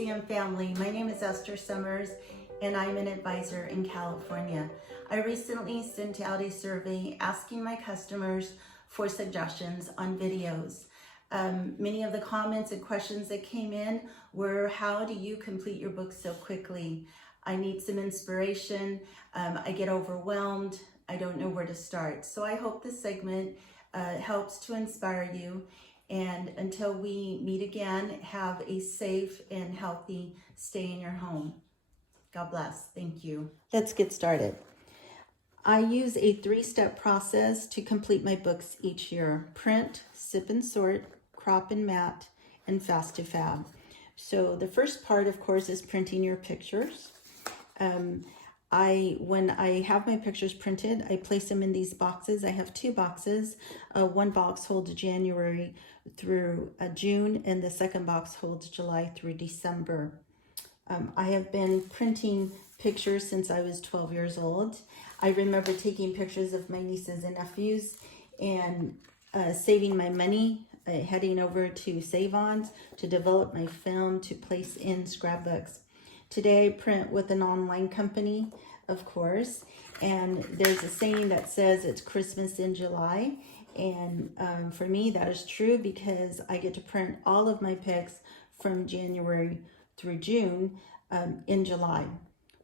SCM family. My name is Esther Summers and I'm an advisor in California. I recently sent out a survey asking my customers for suggestions on videos. Many of the comments and questions that came in were, how do you complete your book so quickly? I need some inspiration. I get overwhelmed. I don't know where to start. So I hope this segment helps to inspire you. And until we meet again, have a safe and healthy stay in your home. God bless. Thank you. Let's get started. I use a 3-step process to complete my books each year: print, sip and sort, crop and mat, and fast to fab. So the first part, of course, is printing your pictures. When I have my pictures printed, I place them in these boxes. I have 2 boxes. One box holds January through June, and the second box holds July through December. I have been printing pictures since I was 12 years old. I remember taking pictures of my nieces and nephews and saving my money, heading over to Save-Ons to develop my film to place in scrapbooks. Today I print with an online company, of course, and there's a saying that says it's Christmas in July, and for me that is true because I get to print all of my pics from January through June in July.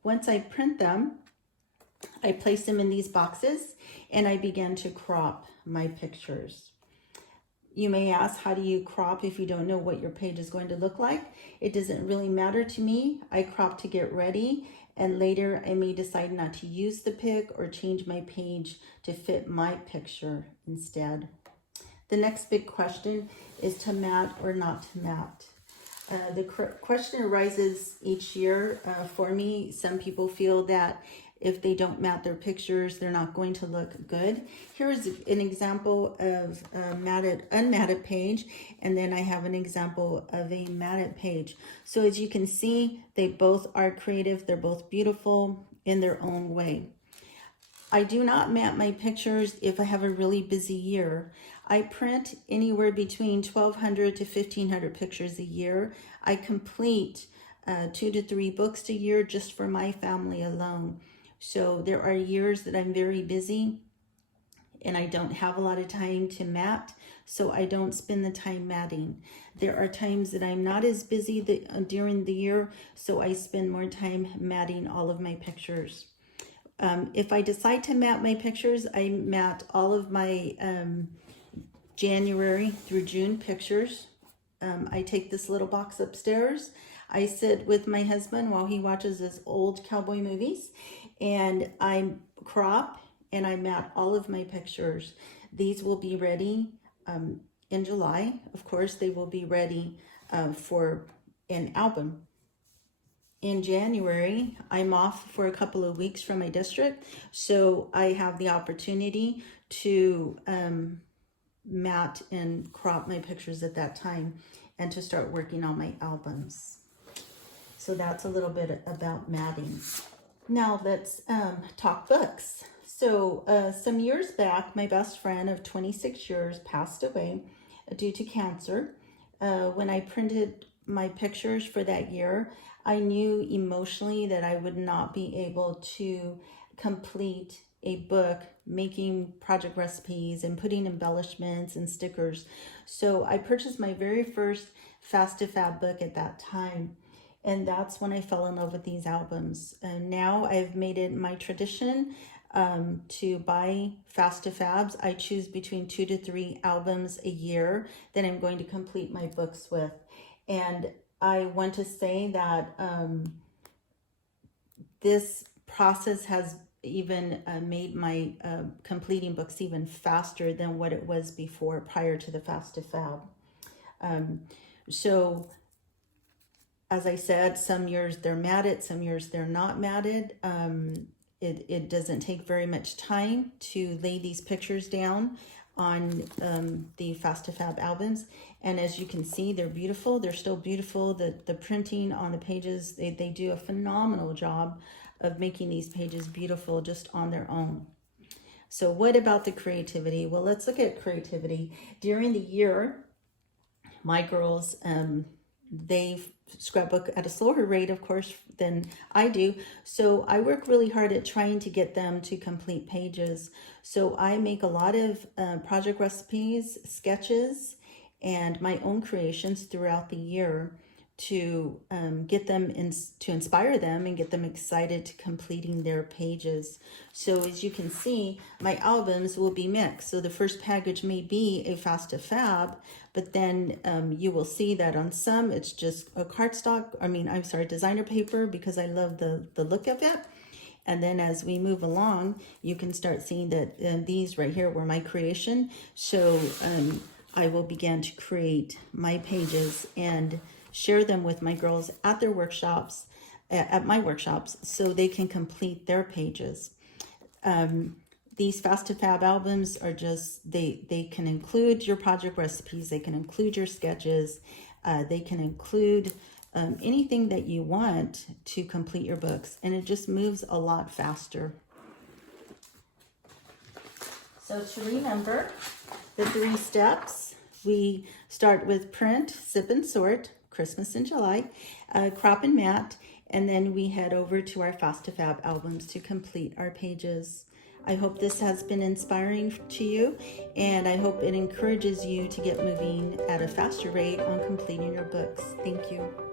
Once I print them, I place them in these boxes and I begin to crop my pictures. You may ask, how do you crop if you don't know what your page is going to look like? It doesn't really matter to me. I crop to get ready, and later I may decide not to use the pic or change my page to fit my picture instead. The next big question is to mat or not to mat. The question arises each year for me. Some people feel that if they don't mat their pictures, they're not going to look good. Here is an example of a unmatted page, and then I have an example of a matted page. So as you can see, they both are creative. They're both beautiful in their own way. I do not mat my pictures if I have a really busy year. I print anywhere between 1,200 to 1,500 pictures a year. I complete 2 to 3 books a year just for my family alone. So there are years that I'm very busy and I don't have a lot of time to mat, so I don't spend the time matting. There are times that I'm not as busy during the year, so I spend more time matting all of my pictures. If I decide to mat my pictures, I mat all of my January through June pictures. I take this little box upstairs. I sit with my husband while he watches his old cowboy movies, and I crop and I mat all of my pictures. These will be ready in July. Of course, they will be ready for an album. In January, I'm off for a couple of weeks from my district, so I have the opportunity to mat and crop my pictures at that time and to start working on my albums. So that's a little bit about matting. Now let's talk books. So some years back, my best friend of 26 years passed away due to cancer. When I printed my pictures for that year, I knew emotionally that I would not be able to complete a book making project recipes and putting embellishments and stickers. So I purchased my very first Fast to Fab book at that time. And that's when I fell in love with these albums. And now I've made it my tradition to buy Fast to Fabs. I choose between 2 to 3 albums a year that I'm going to complete my books with. And I want to say that this process has even made my completing books even faster than what it was before, prior to the Fast to Fab. So as I said, some years they're matted, some years they're not matted. It doesn't take very much time to lay these pictures down on the Fast to Fab albums. And as you can see, they're beautiful. They're still beautiful. The printing on the pages, they do a phenomenal job of making these pages beautiful just on their own. So what about the creativity? Well, let's look at creativity. During the year, my girls they scrapbook at a slower rate, of course, than I do. So I work really hard at trying to get them to complete pages. So I make a lot of project recipes, sketches, and my own creations throughout the year to get them to inspire them and get them excited to completing their pages. So as you can see, my albums will be mixed. So the first package may be a Fasta Fab, but then you will see that on some it's just a cardstock, designer paper, because I love the look of it. And then as we move along, you can start seeing that these right here were my creation. So I will begin to create my pages and share them with my girls at their workshops, at my workshops, so they can complete their pages. These Fast to Fab albums are just, they can include your project recipes, they can include your sketches, they can include anything that you want to complete your books, and it just moves a lot faster. So to remember the 3 steps, we start with print, sip and sort, Christmas in July, crop and mat, and then we head over to our Fast to Fab albums to complete our pages. I hope this has been inspiring to you, and I hope it encourages you to get moving at a faster rate on completing your books. Thank you.